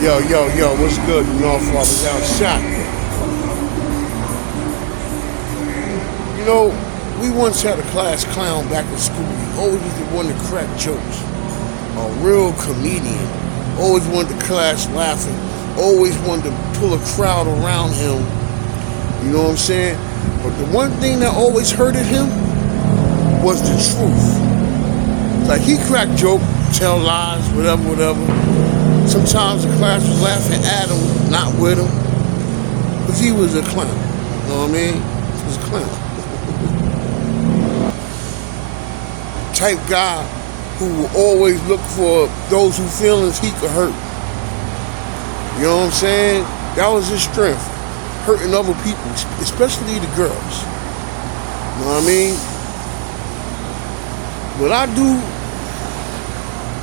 Yo, what's good? You know, father's out shot. You know, we once had a class clown back in school. He always was the one to crack jokes. A real comedian. Always wanted the class laughing. Always wanted to pull a crowd around him. You know what I'm saying? But the one thing that always hurted him was the truth. Like he cracked jokes, tell lies, whatever. Sometimes the class was laughing at him, not with him. Because he was a clown. You know what I mean? He was a clown. Type guy who will always look for those whose feelings he could hurt. You know what I'm saying? That was his strength. Hurting other people, especially the girls. You know what I mean? What I do,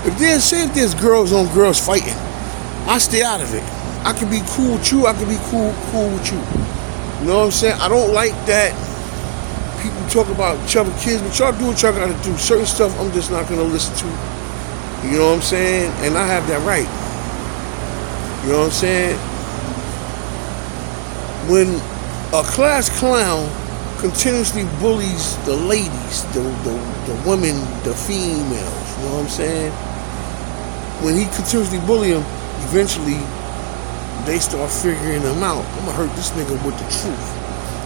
if there's girls on girls fighting, I stay out of it. I can be cool with you, I can be cool with you. You know what I'm saying? I don't like that people talk about each other kids, but y'all do what y'all gotta do. Certain stuff I'm just not gonna listen to. You know what I'm saying? And I have that right. You know what I'm saying? When a class clown continuously bullies the ladies, the women, the females, you know what I'm saying? When he continuously bully them, eventually they start figuring him out. I'm gonna hurt this nigga with the truth.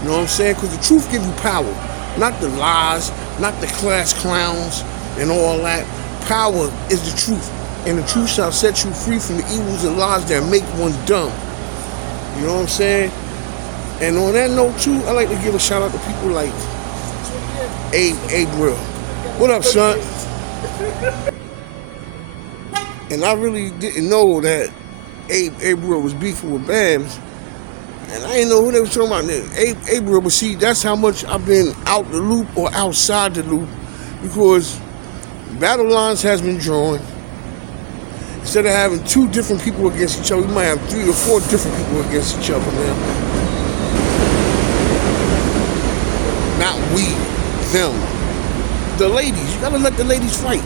You know what I'm saying? Because the truth gives you power. Not the lies, not the class clowns and all that. Power is the truth. And the truth shall set you free from the evils and lies that make one dumb. You know what I'm saying? And on that note too, I like to give a shout out to people like Abe Real. What up, son? And I really didn't know that Abe Real was beefing with Bams. And I didn't know who they was talking about. Abe Real, but see, that's how much I've been out the loop or outside the loop, because battle lines has been drawn. Instead of having two different people against each other, we might have 3 or 4 different people against each other now. Not we, them. The ladies, you gotta let the ladies fight.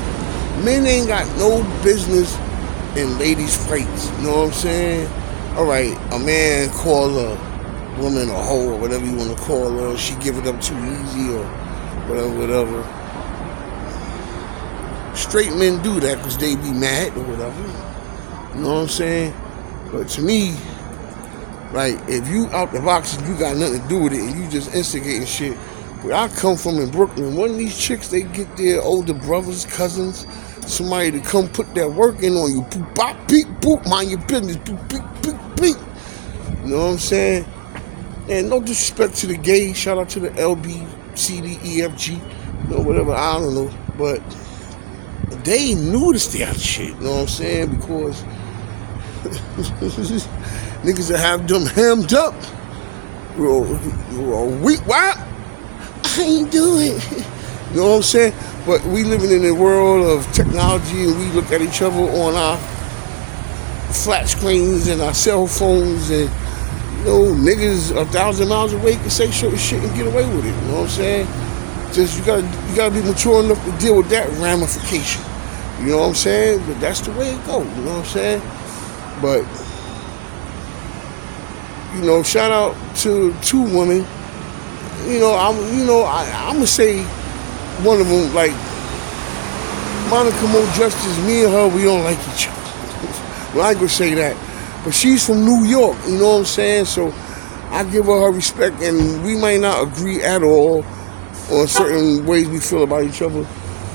Men ain't got no business in ladies' fights, you know what I'm saying? Alright, a man call a woman a hoe or whatever you want to call her, she give it up too easy or whatever. Straight men do that because they be mad or whatever. You know what I'm saying? But to me, like, if you out the box and you got nothing to do with it and you just instigating shit, where I come from in Brooklyn, one of these chicks, they get their older brothers, cousins, somebody to come put that work in on you. Boop, bop, beep, boop, mind your business. Boop, beep, beep, beep. You know what I'm saying? And no disrespect to the gays. Shout out to the LB, CD, EFG, you know, whatever, I don't know. But they knew to stay out of shit, you know what I'm saying? Because niggas that have them hemmed up. Weak, what? I ain't do it. You know what I'm saying? But we living in a world of technology and we look at each other on our flat screens and our cell phones, and you know, niggas 1,000 miles away can say certain shit and get away with it. You know what I'm saying? Just you gotta be mature enough to deal with that ramification. You know what I'm saying? But that's the way it goes. You know what I'm saying? But you know, shout out to 2 women. You know, I'm gonna say one of them, like Monica Mo Justice. Me and her, we don't like each other. Well, I ain't gonna say that, but she's from New York. You know what I'm saying? So I give her respect, and we might not agree at all on certain ways we feel about each other,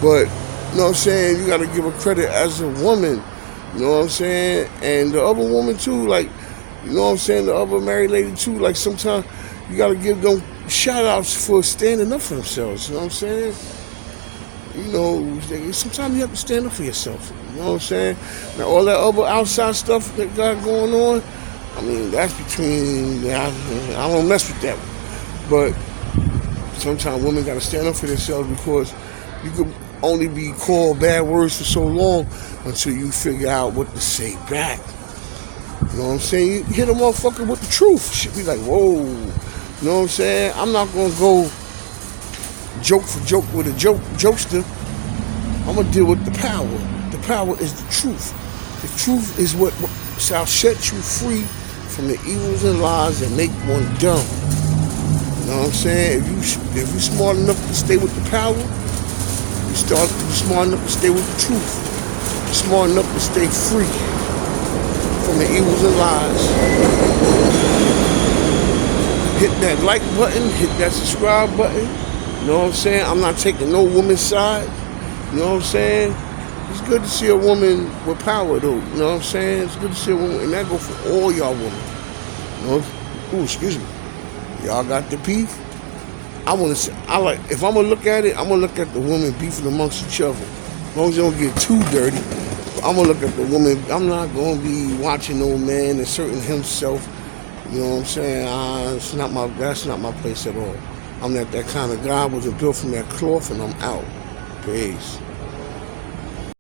but you know what I'm saying, you gotta give her credit as a woman, you know what I'm saying? And the other woman too, like, you know what I'm saying, the other married lady too, like sometimes you gotta give them shout outs for standing up for themselves, you know what I'm saying? You know, sometimes you have to stand up for yourself, you know what I'm saying? Now all that other outside stuff that got going on, I mean, that's between, I don't mess with that, but sometimes women got to stand up for themselves, because you could only be called bad words for so long until you figure out what to say back. You know what I'm saying? You hit a motherfucker with the truth. Shit be like, whoa. You know what I'm saying? I'm not going to go joke for joke with a jokester. I'm going to deal with the power. The power is the truth. The truth is what shall set you free from the evils and lies that make one dumb. You know what I'm saying? If you smart enough to stay with the power, you smart enough to stay with the truth. You're smart enough to stay free from the evils and lies. Hit that like button, hit that subscribe button. You know what I'm saying? I'm not taking no woman's side. You know what I'm saying? It's good to see a woman with power, though. You know what I'm saying? It's good to see a woman, and that go for all y'all women. You know? Ooh, excuse me. Y'all got the beef? If I'm gonna look at it, I'm gonna look at the women beefing amongst each other. As long as they don't get too dirty. But I'm gonna look at the woman. I'm not gonna be watching no man asserting himself. You know what I'm saying? That's not my place at all. I'm not that kind of guy. I wasn't built from that cloth, and I'm out. Peace.